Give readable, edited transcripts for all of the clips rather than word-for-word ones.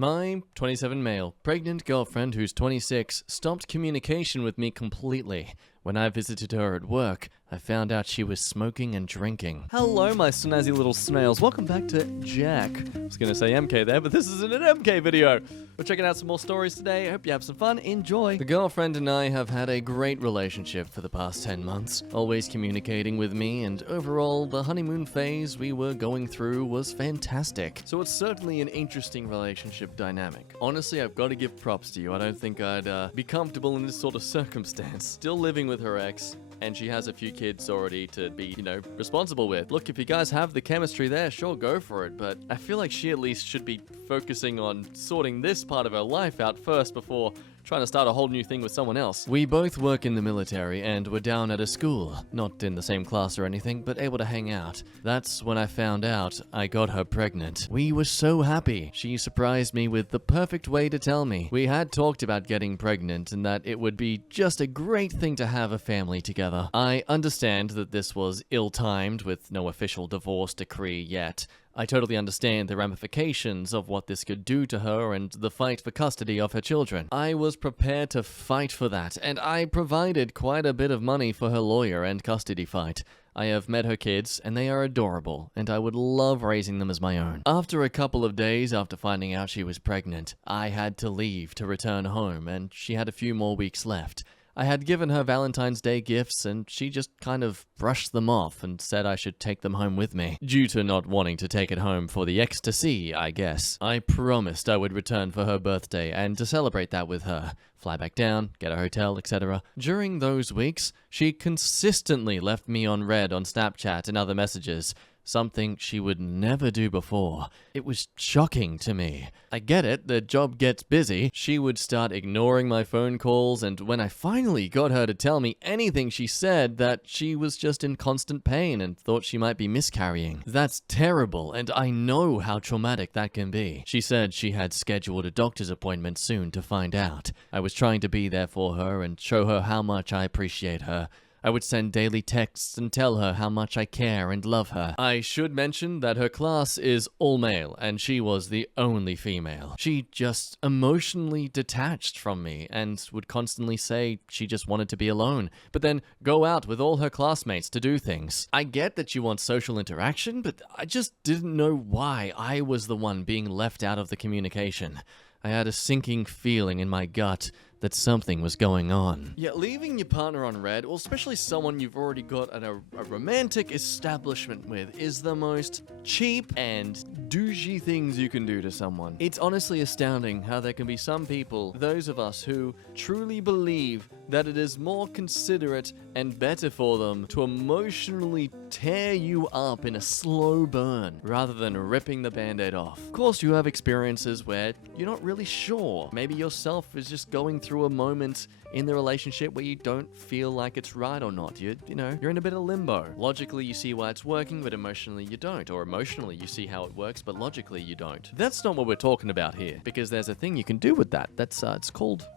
My 27 male, pregnant girlfriend who's 26 stopped communication with me completely. When I visited her at work, I found out she was smoking and drinking. Hello, my snazzy little snails. Welcome back to Jack. I was gonna say MK there, but this isn't an MK video. We're checking out some more stories today. I hope you have some fun. Enjoy. The girlfriend and I have had a great relationship for the past 10 months, always communicating with me, and overall, the honeymoon phase we were going through was fantastic. So it's certainly an interesting relationship dynamic. Honestly, I've got to give props to you. I don't think I'd be comfortable in this sort of circumstance. Still living with her ex, and she has a few kids already to be, responsible with. Look, if you guys have the chemistry there, sure, go for it, but I feel like she at least should be focusing on sorting this part of her life out first before trying to start a whole new thing with someone else. We both work in the military and were down at a school, not in the same class or anything, but able to hang out. That's when I found out I got her pregnant. We were so happy. She surprised me with the perfect way to tell me. We had talked about getting pregnant and that it would be just a great thing to have a family together. I understand that this was ill-timed with no official divorce decree yet. I totally understand the ramifications of what this could do to her and the fight for custody of her children. I was prepared to fight for that, and I provided quite a bit of money for her lawyer and custody fight. I have met her kids, and they are adorable, and I would love raising them as my own. After a couple of days after finding out she was pregnant, I had to leave to return home, and she had a few more weeks left. I had given her Valentine's Day gifts, and she just kind of brushed them off and said I should take them home with me. Due to not wanting to take it home for the ex to see, I guess. I promised I would return for her birthday and to celebrate that with her. Fly back down, get a hotel, etc. During those weeks, she consistently left me on red on Snapchat and other messages. Something she would never do before. It was shocking to me. I get it, the job gets busy. She would start ignoring my phone calls, and when I finally got her to tell me anything, she said that she was just in constant pain and thought she might be miscarrying. That's terrible, and I know how traumatic that can be. She said she had scheduled a doctor's appointment soon to find out. I was trying to be there for her and show her how much I appreciate her. I would send daily texts and tell her how much I care and love her. I should mention that her class is all male, and she was the only female. She just emotionally detached from me and would constantly say she just wanted to be alone, but then go out with all her classmates to do things. I get that you want social interaction, but I just didn't know why I was the one being left out of the communication. I had a sinking feeling in my gut that something was going on. Yeah, leaving your partner on red, or especially someone you've already got a romantic establishment with, is the most cheap and douchey things you can do to someone. It's honestly astounding how there can be some people, those of us who truly believe that it is more considerate and better for them to emotionally tear you up in a slow burn rather than ripping the band-aid off. Of course, you have experiences where you're not really sure. Maybe yourself is just going through a moment in the relationship where you don't feel like it's right or not. You're in a bit of limbo. Logically, you see why it's working, but emotionally you don't. Or emotionally, you see how it works, but logically you don't. That's not what we're talking about here, because there's a thing you can do with that. That's, it's called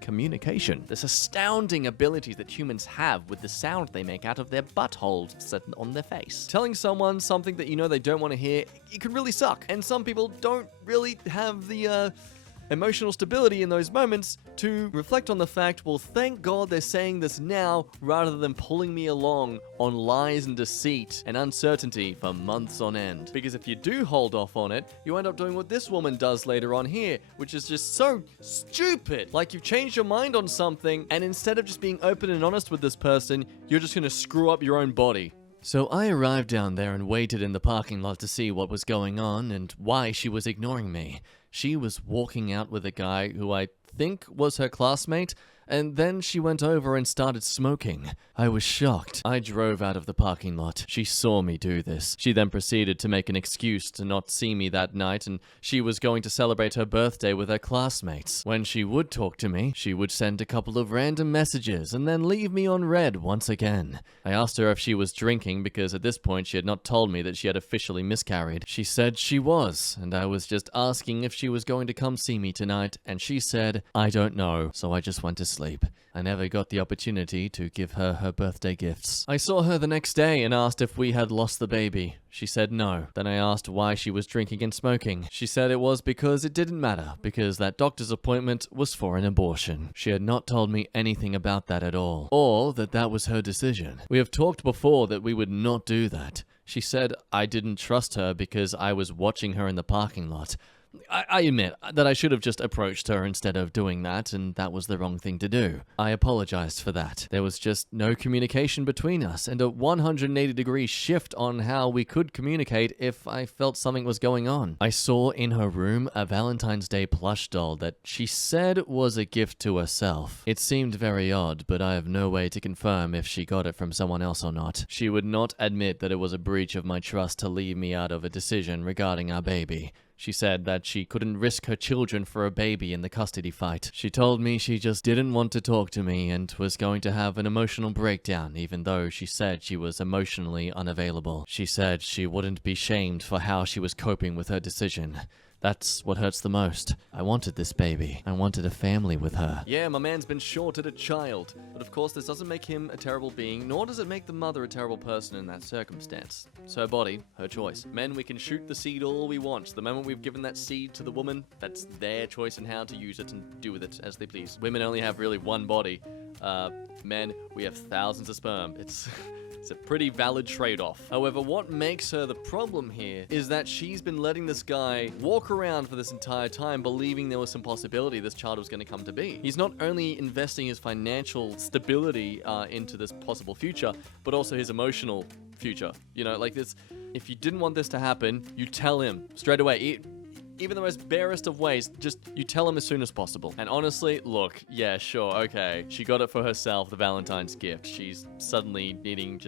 communication. This astounding ability that humans have with the sound they make out of their buttholes set on their face. Telling someone something that you know they don't want to hear, it can really suck. And some people don't really have the, emotional stability in those moments to reflect on the fact, well, thank God they're saying this now rather than pulling me along on lies and deceit and uncertainty for months on end. Because if you do hold off on it, you end up doing what this woman does later on here, which is just so stupid. Like, you've changed your mind on something, and instead of just being open and honest with this person, you're just gonna screw up your own body. So I arrived down there and waited in the parking lot to see what was going on and why she was ignoring me. She was walking out with a guy who I think was her classmate, and then she went over and started smoking. I was shocked. I drove out of the parking lot. She saw me do this. She then proceeded to make an excuse to not see me that night, and she was going to celebrate her birthday with her classmates. When she would talk to me, she would send a couple of random messages and then leave me on red once again. I asked her if she was drinking because at this point she had not told me that she had officially miscarried. She said she was, and I was just asking if she was going to come see me tonight, and she said, I don't know, so I just went to sleep. sleep. I never got the opportunity to give her her birthday gifts. I saw her the next day and asked if we had lost the baby. She said no. Then I asked why she was drinking and smoking. She said it was because it didn't matter, because that doctor's appointment was for an abortion. She had not told me anything about that at all, or that that was her decision. We have talked before that we would not do that. She said I didn't trust her because I was watching her in the parking lot. I admit that I should have just approached her instead of doing that, and that was the wrong thing to do. I apologized for that. There was just no communication between us, and a 180-degree shift on how we could communicate if I felt something was going on. I saw in her room a Valentine's Day plush doll that she said was a gift to herself. It seemed very odd, but I have no way to confirm if she got it from someone else or not. She would not admit that it was a breach of my trust to leave me out of a decision regarding our baby. She said that she couldn't risk her children for a baby in the custody fight. She told me she just didn't want to talk to me and was going to have an emotional breakdown, even though she said she was emotionally unavailable. She said she wouldn't be shamed for how she was coping with her decision. That's what hurts the most. I wanted this baby. I wanted a family with her. Yeah, my man's been shorted a child. But of course, this doesn't make him a terrible being, nor does it make the mother a terrible person in that circumstance. It's her body, her choice. Men, we can shoot the seed all we want. The moment we've given that seed to the woman, that's their choice in how to use it and do with it as they please. Women only have really one body. Men, we have thousands of sperm. It's a pretty valid trade-off. However, what makes her the problem here is that she's been letting this guy walk around for this entire time believing there was some possibility this child was going to come to be. He's not only investing his financial stability into this possible future, but also his emotional future. You know, like this, if you didn't want this to happen, you tell him straight away. Even the most barest of ways, just you tell him as soon as possible. And honestly, look, yeah, sure, okay. She got it for herself, the Valentine's gift. She's suddenly needing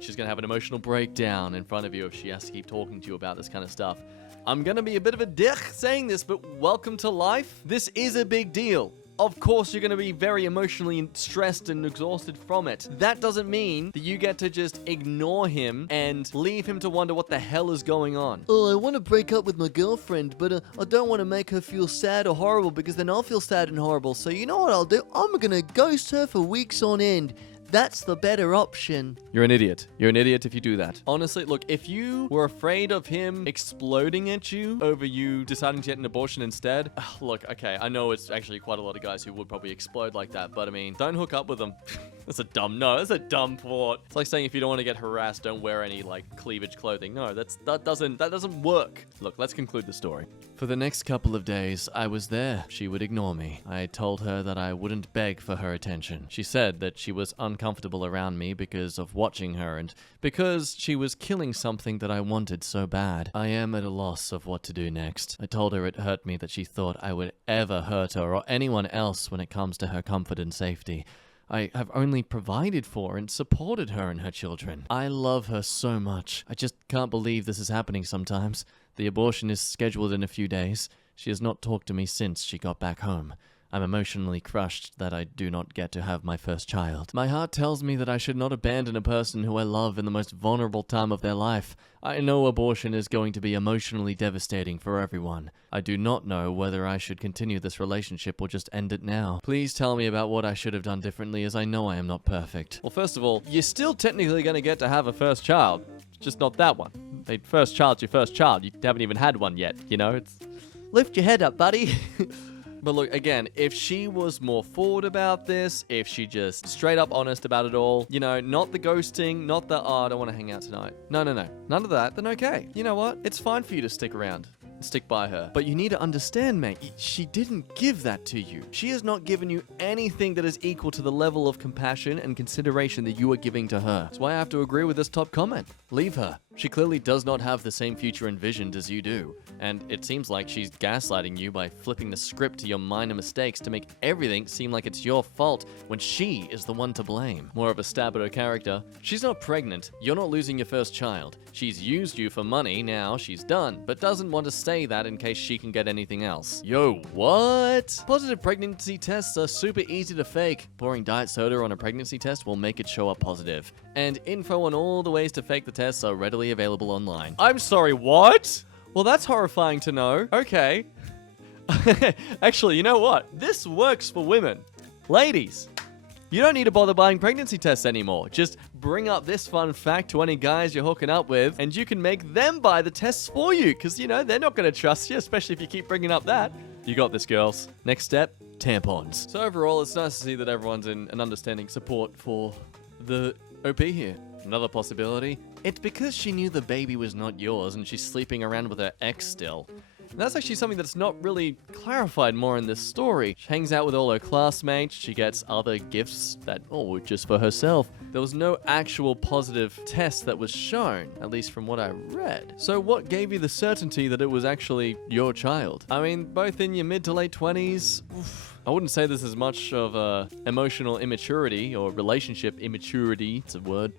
she's gonna have an emotional breakdown in front of you if she has to keep talking to you about this kind of stuff. I'm gonna be a bit of a dick saying this, but welcome to life. This is a big deal. Of course, you're going to be very emotionally stressed and exhausted from it. That doesn't mean that you get to just ignore him and leave him to wonder what the hell is going on. Oh, I want to break up with my girlfriend, but I don't want to make her feel sad or horrible because then I'll feel sad and horrible. So you know what I'll do? I'm going to ghost her for weeks on end. That's the better option. You're an idiot. You're an idiot if you do that. Honestly, look, if you were afraid of him exploding at you over you deciding to get an abortion instead, look, okay, I know it's actually quite a lot of guys who would probably explode like that, but I mean, don't hook up with them. That's a dumb thought. It's like saying if you don't want to get harassed, don't wear any, like, cleavage clothing. No, that doesn't work. Look, let's conclude the story. For the next couple of days, I was there. She would ignore me. I told her that I wouldn't beg for her attention. She said that she was uncomfortable around me because of watching her and because she was killing something that I wanted so bad. I am at a loss of what to do next. I told her it hurt me that she thought I would ever hurt her or anyone else when it comes to her comfort and safety. I have only provided for and supported her and her children. I love her so much. I just can't believe this is happening sometimes. The abortion is scheduled in a few days. She has not talked to me since she got back home. I'm emotionally crushed that I do not get to have my first child. My heart tells me that I should not abandon a person who I love in the most vulnerable time of their life. I know abortion is going to be emotionally devastating for everyone. I do not know whether I should continue this relationship or just end it now. Please tell me about what I should have done differently, as I know I am not perfect. Well, first of all, you're still technically going to get to have a first child. It's just not that one. The first child's your first child. You haven't even had one yet, you know? Lift your head up, buddy. But look, again, if she was more forward about this, if she just straight up honest about it all, you know, not the ghosting, not the, oh, I don't want to hang out tonight. No. None of that, then okay. You know what? It's fine for you to stick around. Stick by her. But you need to understand, mate, she didn't give that to you. She has not given you anything that is equal to the level of compassion and consideration that you are giving to her. That's why I have to agree with this top comment. Leave her. She clearly does not have the same future envisioned as you do, and it seems like she's gaslighting you by flipping the script to your minor mistakes to make everything seem like it's your fault when she is the one to blame. More of a stab at her character. She's not pregnant. You're not losing your first child. She's used you for money, now she's done, but doesn't want to say that in case she can get anything else. Yo, what? Positive pregnancy tests are super easy to fake. Pouring diet soda on a pregnancy test will make it show up positive. And info on all the ways to fake the tests are readily available online. I'm sorry, what? Well, that's horrifying to know. Okay. Actually, you know what? This works for women. Ladies, you don't need to bother buying pregnancy tests anymore. Just bring up this fun fact to any guys you're hooking up with, and you can make them buy the tests for you, because, you know, they're not going to trust you, especially if you keep bringing up that. You got this, girls. Next step, tampons. So overall, it's nice to see that everyone's in an understanding support for the OP here. Another possibility, it's because she knew the baby was not yours and she's sleeping around with her ex still. And that's actually something that's not really clarified more in this story. She hangs out with all her classmates, she gets other gifts that, oh, just for herself. There was no actual positive test that was shown, at least from what I read. So what gave you the certainty that it was actually your child? I mean, both in your mid to late 20s, I wouldn't say this is much of emotional immaturity or relationship immaturity, it's a word,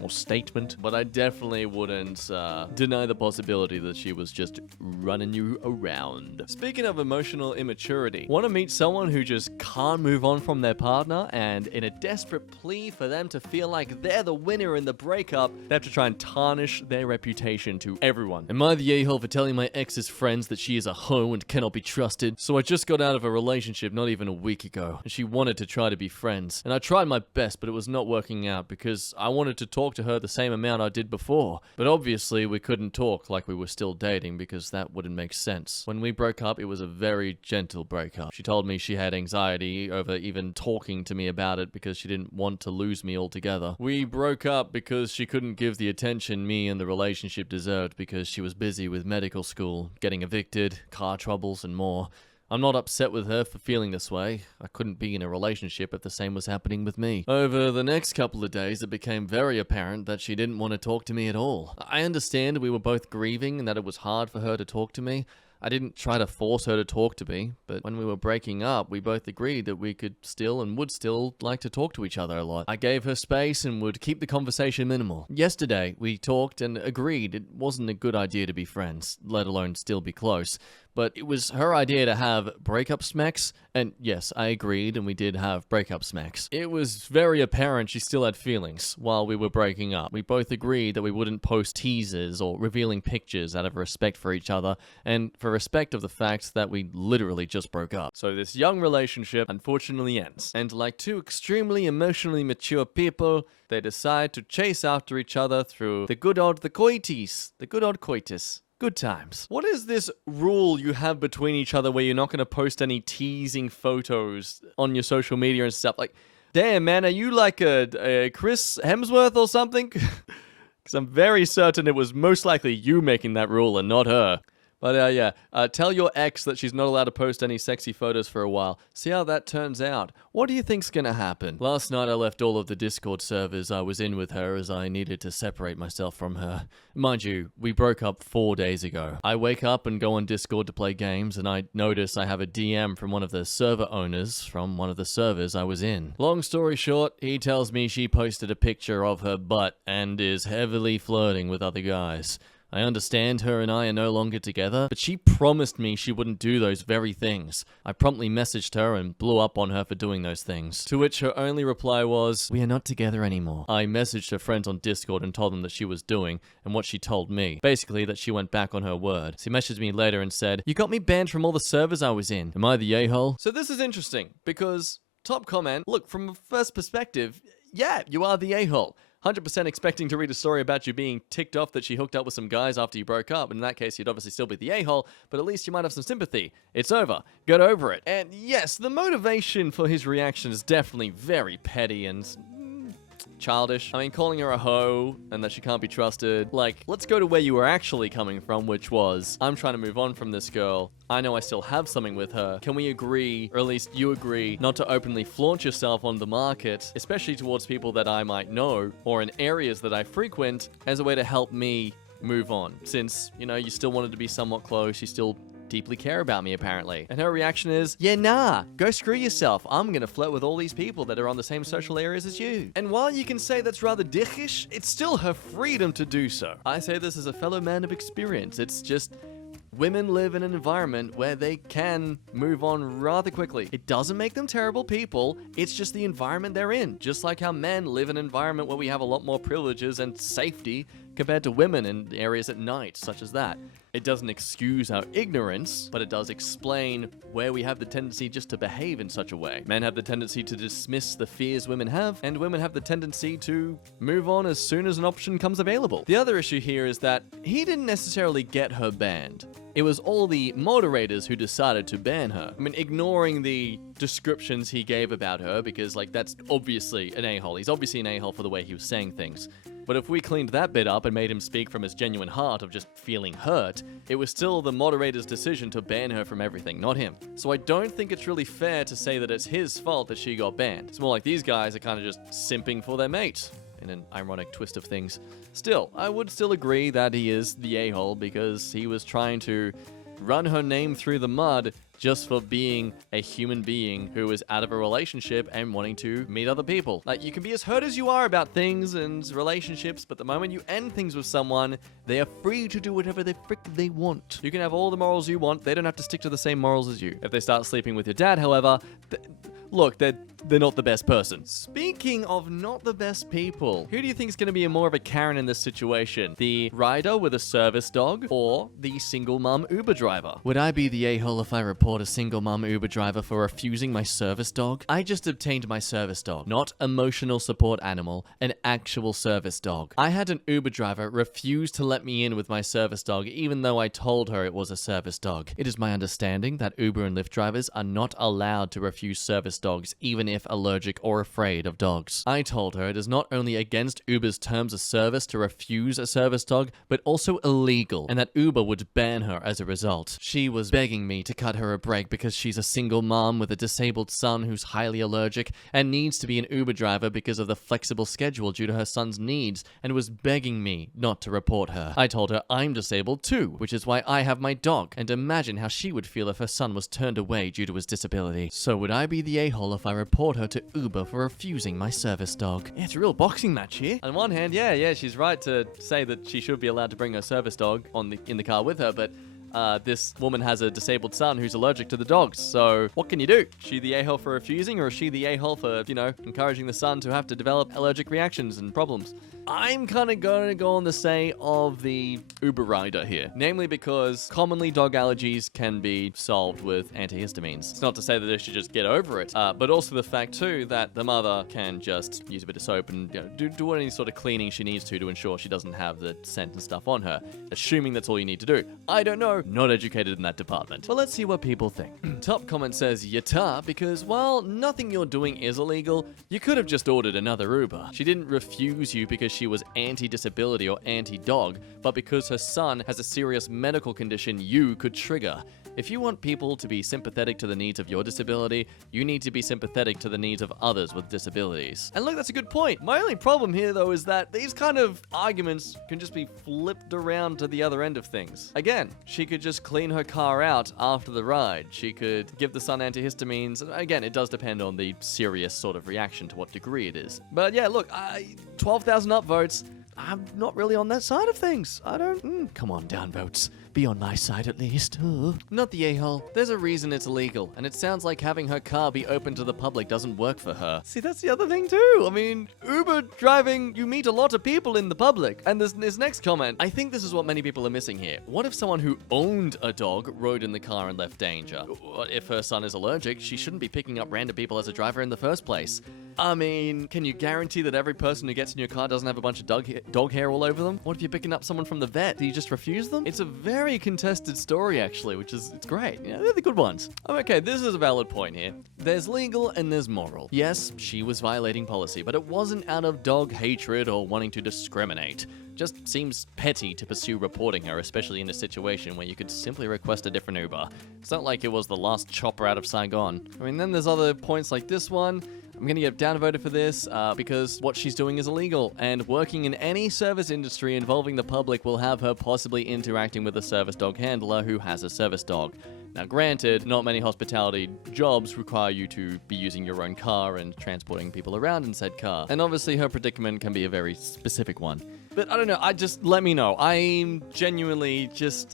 or statement, but I definitely wouldn't deny the possibility that she was just running you around. Speaking of emotional immaturity, want to meet someone who just can't move on from their partner, and in a desperate plea for them to feel like they're the winner in the breakup, they have to try and tarnish their reputation to everyone. Am I the a-hole for telling my ex's friends that she is a hoe and cannot be trusted? So I just got out of a relationship not even a week ago, and she wanted to try to be friends, and I tried my best, but it was not working out because I wanted to talk to her the same amount I did before. But obviously we couldn't talk like we were still dating because that wouldn't make sense. When we broke up, it was a very gentle breakup. She told me she had anxiety over even talking to me about it because she didn't want to lose me altogether. We broke up because she couldn't give the attention me and the relationship deserved because she was busy with medical school, getting evicted, car troubles, and more. I'm not upset with her for feeling this way. I couldn't be in a relationship if the same was happening with me. Over the next couple of days, it became very apparent that she didn't want to talk to me at all. I understand we were both grieving and that it was hard for her to talk to me. I didn't try to force her to talk to me, but when we were breaking up, we both agreed that we could still and would still like to talk to each other a lot. I gave her space and would keep the conversation minimal. Yesterday, we talked and agreed it wasn't a good idea to be friends, let alone still be close. But it was her idea to have breakup smacks, and yes, I agreed, and we did have breakup smacks. It was very apparent she still had feelings while we were breaking up. We both agreed that we wouldn't post teasers or revealing pictures out of respect for each other, and for respect of the fact that we literally just broke up. So this young relationship unfortunately ends. And like two extremely emotionally mature people, they decide to chase after each other through the good old coitus. Good times. What is this rule you have between each other where you're not going to post any teasing photos on your social media and stuff? Like, damn, man, are you like a Chris Hemsworth or something? Because I'm very certain it was most likely you making that rule and not her. But yeah, tell your ex that she's not allowed to post any sexy photos for a while. See how that turns out. What do you think's gonna happen? Last night I left all of the Discord servers I was in with her as I needed to separate myself from her. Mind you, we broke up 4 days ago. I wake up and go on Discord to play games, and I notice I have a DM from one of the server owners from one of the servers I was in. Long story short, he tells me she posted a picture of her butt and is heavily flirting with other guys. I understand her and I are no longer together, but she promised me she wouldn't do those very things. I promptly messaged her and blew up on her for doing those things. To which her only reply was, "We are not together anymore." I messaged her friends on Discord and told them that she was doing, and what she told me. Basically, that she went back on her word. She messaged me later and said, "You got me banned from all the servers I was in. Am I the a-hole?" So this is interesting, because top comment, look, from a first perspective, yeah, you are the a-hole. 100% expecting to read a story about you being ticked off that she hooked up with some guys after you broke up. In that case, you'd obviously still be the a-hole, but at least you might have some sympathy. It's over. Get over it. And yes, the motivation for his reaction is definitely very petty and childish. I mean, calling her a hoe and that she can't be trusted. Like, let's go to where you were actually coming from, which was, I'm trying to move on from this girl. I know I still have something with her. Can we agree, or at least you agree, not to openly flaunt yourself on the market, especially towards people that I might know, or in areas that I frequent, as a way to help me move on? Since, you know, you still wanted to be somewhat close, you still deeply care about me, apparently. And her reaction is, yeah, nah, go screw yourself. I'm gonna flirt with all these people that are on the same social areas as you. And while you can say that's rather dickish, it's still her freedom to do so. I say this as a fellow man of experience. It's just, women live in an environment where they can move on rather quickly. It doesn't make them terrible people, it's just the environment they're in. Just like how men live in an environment where we have a lot more privileges and safety compared to women in areas at night, such as that. It doesn't excuse our ignorance, but it does explain where we have the tendency just to behave in such a way. Men have the tendency to dismiss the fears women have, and women have the tendency to move on as soon as an option comes available. The other issue here is that he didn't necessarily get her banned. It was all the moderators who decided to ban her. I mean, ignoring the descriptions he gave about her, because, like, that's obviously an a-hole. He's obviously an a-hole for the way he was saying things. But if we cleaned that bit up and made him speak from his genuine heart of just feeling hurt, it was still the moderator's decision to ban her from everything, not him. So I don't think it's really fair to say that it's his fault that she got banned. It's more like these guys are kind of just simping for their mate, in an ironic twist of things. Still, I would still agree that he is the a-hole because he was trying to run her name through the mud just for being a human being who is out of a relationship and wanting to meet other people. Like, you can be as hurt as you are about things and relationships, but the moment you end things with someone, they are free to do whatever the frick they want. You can have all the morals you want, they don't have to stick to the same morals as you. If they start sleeping with your dad, however, look, they're not the best person. Speaking of not the best people, who do you think is going to be more of a Karen in this situation? The rider with a service dog or the single mum Uber driver? Would I be the a-hole if I report a single mum Uber driver for refusing my service dog? I just obtained my service dog, not emotional support animal, an actual service dog. I had an Uber driver refuse to let me in with my service dog even though I told her it was a service dog. It is my understanding that Uber and Lyft drivers are not allowed to refuse service dogs even if allergic or afraid of dogs. I told her it is not only against Uber's terms of service to refuse a service dog, but also illegal, and that Uber would ban her as a result. She was begging me to cut her a break because she's a single mom with a disabled son who's highly allergic and needs to be an Uber driver because of the flexible schedule due to her son's needs, and was begging me not to report her. I told her I'm disabled too, which is why I have my dog, and imagine how she would feel if her son was turned away due to his disability. So would I be the a-hole if I report her to Uber for refusing my service dog? Yeah, it's a real boxing match here. On one hand, yeah, she's right to say that she should be allowed to bring her service dog in the car with her, but this woman has a disabled son who's allergic to the dogs, so what can you do? Is she the a-hole for refusing, or is she the a-hole for, encouraging the son to have to develop allergic reactions and problems? I'm kind of going to go on the say of the Uber rider here, namely because commonly dog allergies can be solved with antihistamines. It's not to say that they should just get over it, but also the fact too that the mother can just use a bit of soap and do any sort of cleaning she needs to ensure she doesn't have the scent and stuff on her, assuming that's all you need to do. I don't know, not educated in that department. But let's see what people think. Top comment says Yata because while nothing you're doing is illegal, you could have just ordered another Uber. She didn't refuse you because she was anti-disability or anti-dog, but because her son has a serious medical condition you could trigger. If you want people to be sympathetic to the needs of your disability, you need to be sympathetic to the needs of others with disabilities. And look, that's a good point. My only problem here, though, is that these kind of arguments can just be flipped around to the other end of things. Again, she could just clean her car out after the ride. She could give the son antihistamines. Again, it does depend on the serious sort of reaction to what degree it is. But yeah, look, 12,000 upvotes. I'm not really on that side of things. I don't... come on, downvotes. Be on my side at least. Not the a-hole. There's a reason it's illegal, and it sounds like having her car be open to the public doesn't work for her. See, that's the other thing too. I mean, Uber driving, you meet a lot of people in the public. And this next comment, I think this is what many people are missing here. What if someone who owned a dog rode in the car and left danger? What if her son is allergic? She shouldn't be picking up random people as a driver in the first place. I mean, can you guarantee that every person who gets in your car doesn't have a bunch of dog hair all over them? What if you're picking up someone from the vet? Do you just refuse them? It's a very contested story, actually, it's great. Yeah, they're the good ones. Okay, this is a valid point here. There's legal and there's moral. Yes, she was violating policy, but it wasn't out of dog hatred or wanting to discriminate. Just seems petty to pursue reporting her, especially in a situation where you could simply request a different Uber. It's not like it was the last chopper out of Saigon. I mean, then there's other points like this one. I'm going to get downvoted for this because what she's doing is illegal, and working in any service industry involving the public will have her possibly interacting with a service dog handler who has a service dog. Now granted, not many hospitality jobs require you to be using your own car and transporting people around in said car, and obviously her predicament can be a very specific one. But I don't know, let me know. I'm genuinely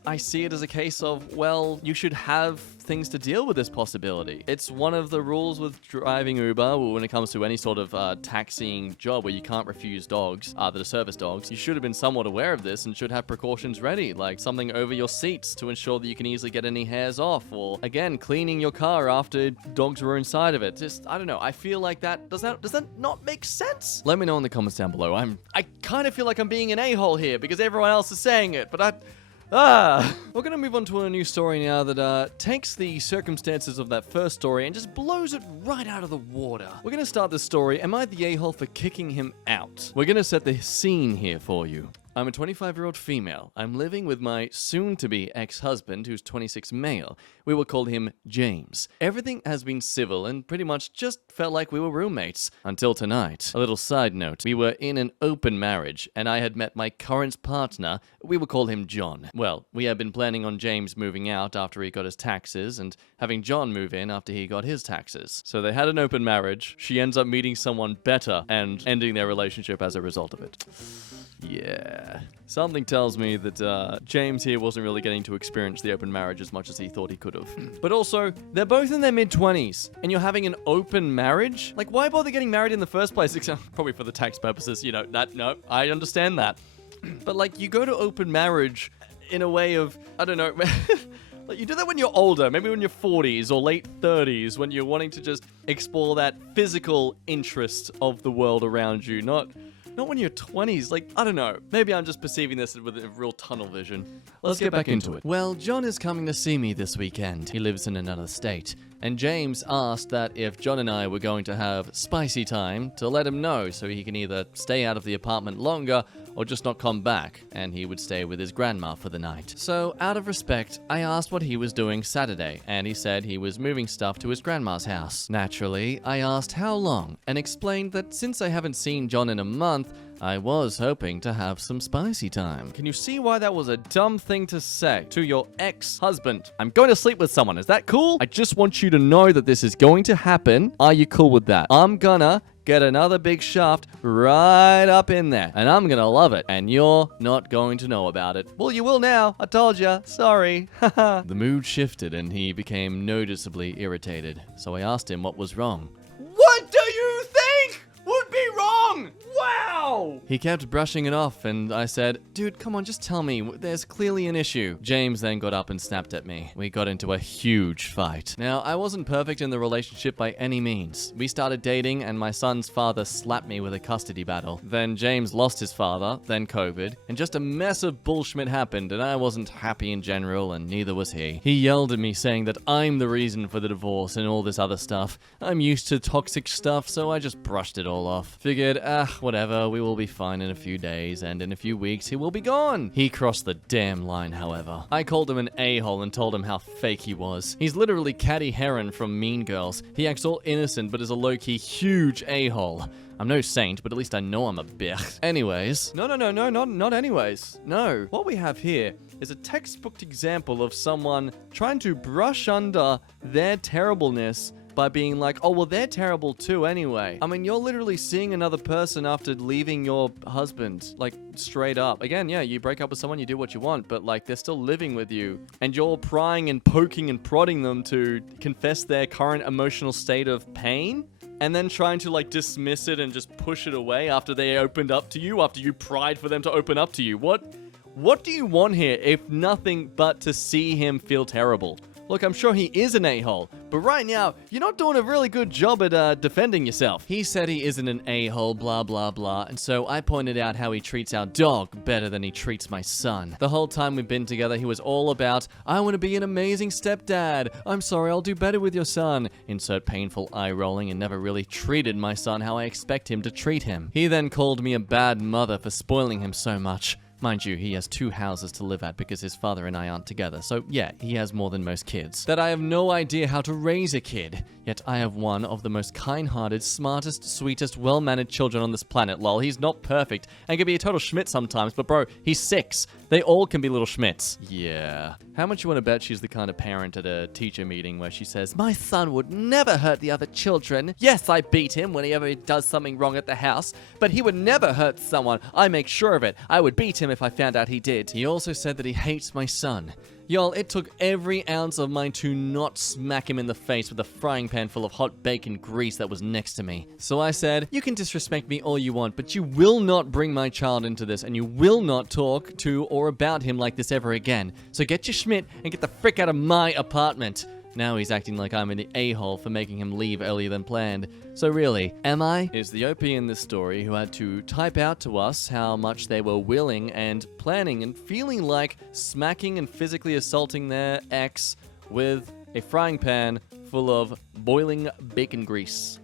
I see it as a case of, well, you should have things to deal with this possibility. It's one of the rules with driving Uber when it comes to any sort of taxiing job where you can't refuse dogs that are service dogs. You should have been somewhat aware of this and should have precautions ready, like something over your seats to ensure that you can easily get any hairs off, or again, cleaning your car after dogs were inside of it. I don't know, I feel like does that not make sense? Let me know in the comments down below. I kind of feel like I'm being an a-hole here because everyone else is saying it, but we're gonna move on to a new story now that takes the circumstances of that first story and just blows it right out of the water. We're gonna start this story, am I the a-hole for kicking him out? We're gonna set the scene here for you. I'm a 25-year-old female. I'm living with my soon-to-be ex-husband, who's 26 male. We will call him James. Everything has been civil and pretty much just felt like we were roommates. Until tonight. A little side note. We were in an open marriage, and I had met my current partner. We will call him John. Well, we had been planning on James moving out after he got his taxes, and having John move in after he got his taxes. So they had an open marriage. She ends up meeting someone better and ending their relationship as a result of it. Yeah. Something tells me that James here wasn't really getting to experience the open marriage as much as he thought he could have. But also, they're both in their mid-20s, and you're having an open marriage? Like, why bother getting married in the first place? Probably for the tax purposes, no, I understand that. But, like, you go to open marriage in a way of, I don't know, like, you do that when you're older, maybe when you're 40s or late 30s, when you're wanting to just explore that physical interest of the world around you, not when you're 20s. Like, I don't know. Maybe I'm just perceiving this with a real tunnel vision. Let's get back into it. Well, John is coming to see me this weekend. He lives in another state. And James asked that if John and I were going to have spicy time, to let him know so he can either stay out of the apartment longer or just not come back, and he would stay with his grandma for the night. So, out of respect, I asked what he was doing Saturday, and he said he was moving stuff to his grandma's house. Naturally, I asked how long, and explained that since I haven't seen John in a month, I was hoping to have some spicy time. Can you see why that was a dumb thing to say to your ex-husband? I'm going to sleep with someone, is that cool? I just want you to know that this is going to happen. Are you cool with that? I'm gonna get another big shaft right up in there, and I'm gonna love it, and you're not going to know about it. Well, you will now. I told ya. Sorry. The mood shifted, and he became noticeably irritated. So I asked him what was wrong. What do you think would be wrong? Wow! He kept brushing it off, and I said, dude, come on, just tell me. There's clearly an issue. James then got up and snapped at me. We got into a huge fight. Now, I wasn't perfect in the relationship by any means. We started dating, and my son's father slapped me with a custody battle. Then James lost his father, then COVID, and just a mess of bullshit happened, and I wasn't happy in general, and neither was he. He yelled at me saying that I'm the reason for the divorce and all this other stuff. I'm used to toxic stuff, so I just brushed it all off. Figured, whatever, we will be fine in a few days, and in a few weeks he will be gone. He crossed the damn line, however. I called him an a-hole and told him how fake he was. He's literally Caddy Heron from Mean Girls. He acts all innocent, but is a low-key huge a-hole. I'm no saint, but at least I know I'm a bitch. Anyways. No, not anyways. No. What we have here is a textbook example of someone trying to brush under their terribleness by being like, oh, well, they're terrible too anyway. I mean, you're literally seeing another person after leaving your husband, like, straight up. Again, yeah, you break up with someone, you do what you want, but, like, they're still living with you, and you're prying and poking and prodding them to confess their current emotional state of pain, and then trying to, like, dismiss it and just push it away after they opened up to you, after you pried for them to open up to you. What do you want here, if nothing but to see him feel terrible? Look, I'm sure he is an a-hole, but right now, you're not doing a really good job at defending yourself. He said he isn't an a-hole, blah, blah, blah, and so I pointed out how he treats our dog better than he treats my son. The whole time we've been together, he was all about, I want to be an amazing stepdad. I'm sorry, I'll do better with your son. Insert painful eye rolling, and never really treated my son how I expect him to treat him. He then called me a bad mother for spoiling him so much. Mind you, he has 2 houses to live at because his father and I aren't together, so yeah, he has more than most kids. That I have no idea how to raise a kid. Yet I have one of the most kind-hearted, smartest, sweetest, well-mannered children on this planet, lol. He's not perfect and can be a total schmidt sometimes, but bro, he's 6. They all can be little schmitz. Yeah. How much you want to bet she's the kind of parent at a teacher meeting where she says, "My son would never hurt the other children. Yes, I beat him whenever he does something wrong at the house, but he would never hurt someone. I make sure of it. I would beat him if I found out he did." He also said that he hates my son. Y'all, it took every ounce of mine to not smack him in the face with a frying pan full of hot bacon grease that was next to me. So I said, "You can disrespect me all you want, but you will not bring my child into this, and you will not talk to or about him like this ever again. So get your schmidt and get the frick out of my apartment." Now he's acting like I'm an a-hole for making him leave earlier than planned. So really, am I? Is the OP in this story who had to type out to us how much they were willing and planning and feeling like smacking and physically assaulting their ex with a frying pan full of boiling bacon grease.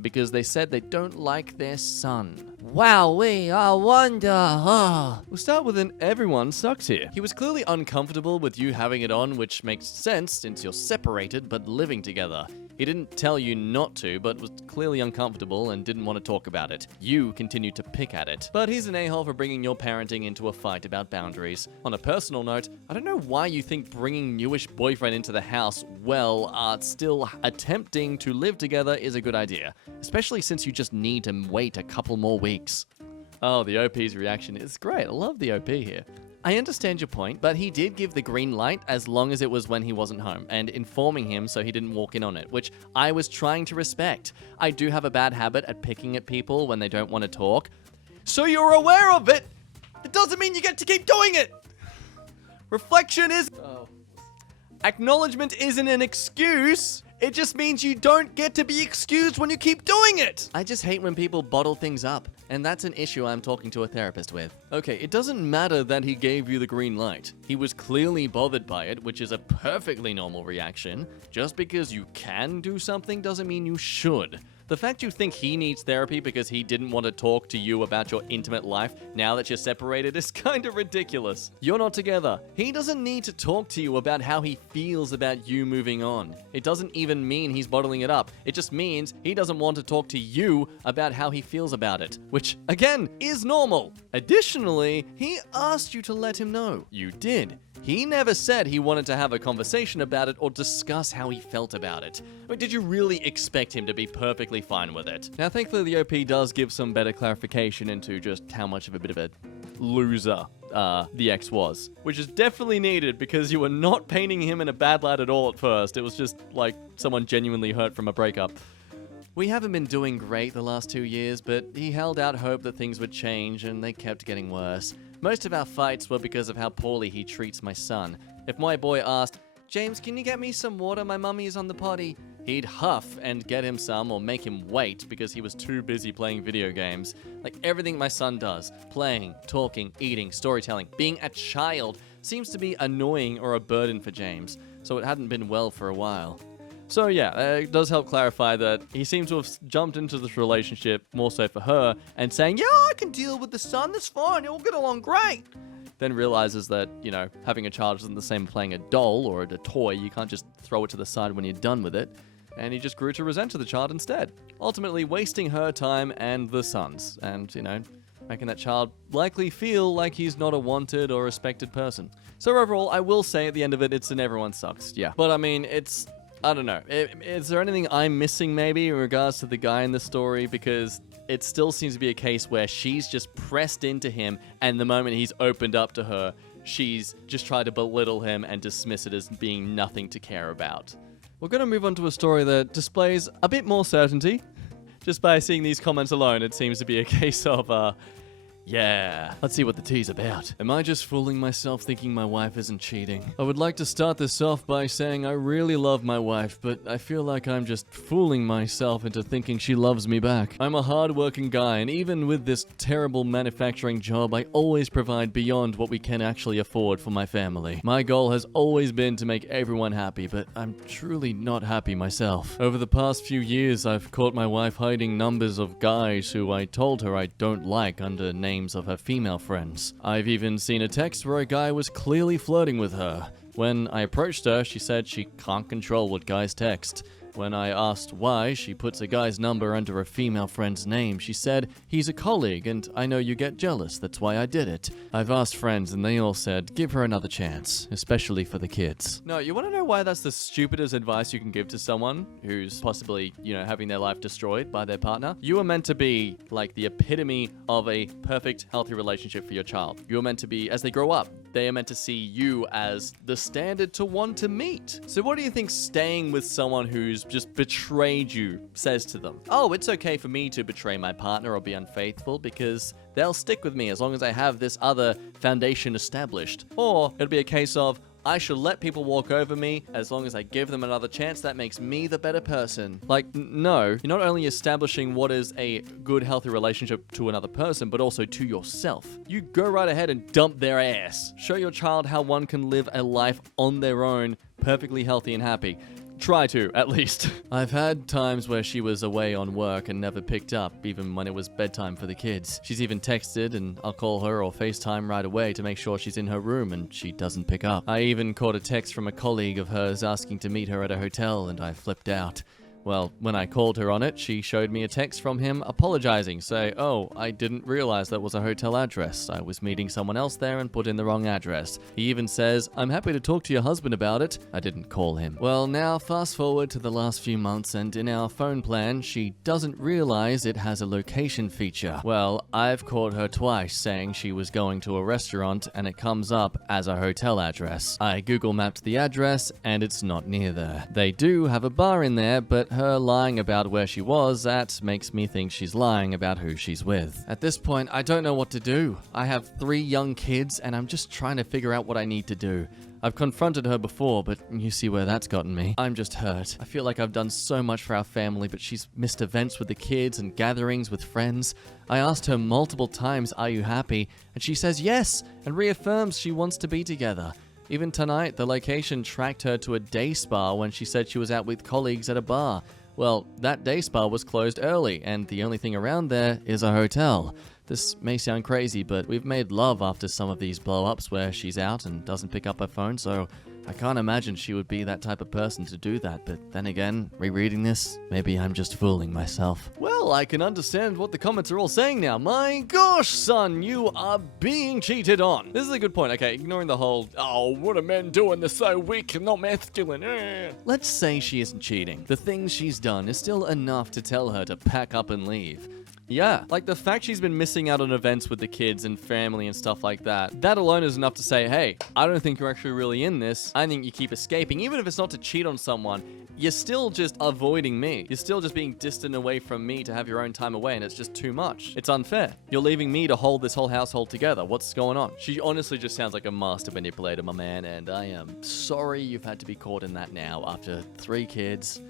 Because they said they don't like their son. Wowee, I wonder. We'll start with an everyone sucks here. He was clearly uncomfortable with you having it on, which makes sense since you're separated but living together. He didn't tell you not to, but was clearly uncomfortable and didn't want to talk about it. You continued to pick at it. But he's an a-hole for bringing your parenting into a fight about boundaries. On a personal note, I don't know why you think bringing newish boyfriend into the house while still attempting to live together is a good idea. Especially since you just need to wait a couple more weeks. Oh, the OP's reaction is great. I love the OP here. I understand your point, but he did give the green light as long as it was when he wasn't home, and informing him so he didn't walk in on it, which I was trying to respect. I do have a bad habit at picking at people when they don't want to talk. So you're aware of it! It doesn't mean you get to keep doing it! Reflection is... Acknowledgement isn't an excuse. It just means you don't get to be excused when you keep doing it. I just hate when people bottle things up, and that's an issue I'm talking to a therapist with. Okay, it doesn't matter that he gave you the green light. He was clearly bothered by it, which is a perfectly normal reaction. Just because you can do something doesn't mean you should. The fact you think he needs therapy because he didn't want to talk to you about your intimate life now that you're separated is kind of ridiculous. You're not together. He doesn't need to talk to you about how he feels about you moving on. It doesn't even mean he's bottling it up. It just means he doesn't want to talk to you about how he feels about it, which, again, is normal. Additionally, he asked you to let him know. You did. He never said he wanted to have a conversation about it or discuss how he felt about it. But did you really expect him to be perfectly fine with it? Now, thankfully, the OP does give some better clarification into just how much of a bit of a loser the ex was, which is definitely needed because you were not painting him in a bad light at all at first. It was just like someone genuinely hurt from a breakup. We haven't been doing great the last 2 years, but he held out hope that things would change, and they kept getting worse. Most of our fights were because of how poorly he treats my son. If my boy asked, "James, can you get me some water? My mummy is on the potty," he'd huff and get him some or make him wait because he was too busy playing video games. Like everything my son does, playing, talking, eating, storytelling, being a child, seems to be annoying or a burden for James, so it hadn't been well for a while. So yeah, it does help clarify that he seems to have jumped into this relationship more so for her and saying, "Yeah, I can deal with the son, that's fine, it'll get along great." Then realizes that, you know, having a child isn't the same as playing a doll or a toy. You can't just throw it to the side when you're done with it. And he just grew to resent the child instead, ultimately wasting her time and the son's, and, you know, making that child likely feel like he's not a wanted or respected person. So overall, I will say at the end of it, it's an everyone sucks, yeah. But I mean, I don't know. Is there anything I'm missing maybe in regards to the guy in the story? Because it still seems to be a case where she's just pressed into him, and the moment he's opened up to her, she's just tried to belittle him and dismiss it as being nothing to care about. We're going to move on to a story that displays a bit more certainty. Just by seeing these comments alone, it seems to be a case of, yeah, let's see what the tea's about. Am I just fooling myself thinking my wife isn't cheating? I would like to start this off by saying I really love my wife, but I feel like I'm just fooling myself into thinking she loves me back. I'm a hard-working guy, and even with this terrible manufacturing job, I always provide beyond what we can actually afford for my family. My goal has always been to make everyone happy, but I'm truly not happy myself. Over the past few years, I've caught my wife hiding numbers of guys who I told her I don't like under names of her female friends. I've even seen a text where a guy was clearly flirting with her. When I approached her, she said she can't control what guys text. When I asked why she puts a guy's number under a female friend's name, she said, he's a colleague and I know you get jealous, that's why I did it. I've asked friends and they all said, give her another chance, especially for the kids. No, you want to know why that's the stupidest advice you can give to someone who's possibly, having their life destroyed by their partner? You are meant to be like the epitome of a perfect, healthy relationship for your child. You're meant to be, as they grow up, they are meant to see you as the standard to want to meet. So what do you think staying with someone who's just betrayed you says to them? Oh, it's okay for me to betray my partner or be unfaithful because they'll stick with me as long as I have this other foundation established. Or it'll be a case of, I should let people walk over me as long as I give them another chance. That makes me the better person. Like, no, you're not only establishing what is a good, healthy relationship to another person, but also to yourself. You go right ahead and dump their ass. Show your child how one can live a life on their own, perfectly healthy and happy. Try to, at least. I've had times where she was away on work and never picked up, even when it was bedtime for the kids. She's even texted and I'll call her or FaceTime right away to make sure she's in her room and she doesn't pick up. I even caught a text from a colleague of hers asking to meet her at a hotel and I flipped out. Well, when I called her on it, she showed me a text from him apologizing, saying, oh, I didn't realize that was a hotel address. I was meeting someone else there and put in the wrong address. He even says, I'm happy to talk to your husband about it. I didn't call him. Well, now fast forward to the last few months and in our phone plan, she doesn't realize it has a location feature. Well, I've called her twice saying she was going to a restaurant and it comes up as a hotel address. I Google mapped the address and it's not near there. They do have a bar in there, but her lying about where she was at makes me think she's lying about who she's with. At this point, I don't know what to do. I have 3 young kids and I'm just trying to figure out what I need to do. I've confronted her before, but you see where that's gotten me. I'm just hurt. I feel like I've done so much for our family, but she's missed events with the kids and gatherings with friends. I asked her multiple times, are you happy? And she says yes, and reaffirms she wants to be together. Even tonight, the location tracked her to a day spa when she said she was out with colleagues at a bar. Well, that day spa was closed early, and the only thing around there is a hotel. This may sound crazy, but we've made love after some of these blow-ups where she's out and doesn't pick up her phone, so I can't imagine she would be that type of person to do that. But then again, rereading this, maybe I'm just fooling myself. Well, I can understand what the comments are all saying now. My gosh, son, you are being cheated on. This is a good point. Okay, ignoring the whole, oh, what are men doing? They're so weak and not masculine. Let's say she isn't cheating. The things she's done is still enough to tell her to pack up and leave. Yeah, like the fact she's been missing out on events with the kids and family and stuff like that. That alone is enough to say, hey, I don't think you're actually really in this. I think you keep escaping. Even if it's not to cheat on someone, you're still just avoiding me. You're still just being distant away from me to have your own time away, and it's just too much. It's unfair. You're leaving me to hold this whole household together. What's going on? She honestly just sounds like a master manipulator, my man, and I am sorry you've had to be caught in that now after 3 kids.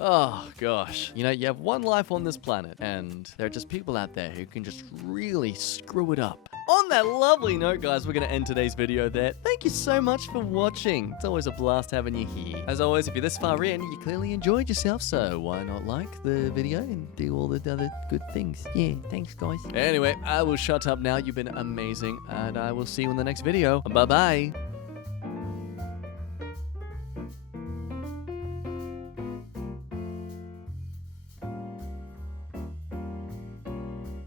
Oh, gosh. You have one life on this planet, and there are just people out there who can just really screw it up. On that lovely note, guys, we're going to end today's video there. Thank you so much for watching. It's always a blast having you here. As always, if you're this far in, you clearly enjoyed yourself, so why not like the video and do all the other good things? Yeah, thanks, guys. Anyway, I will shut up now. You've been amazing, and I will see you in the next video. Bye-bye.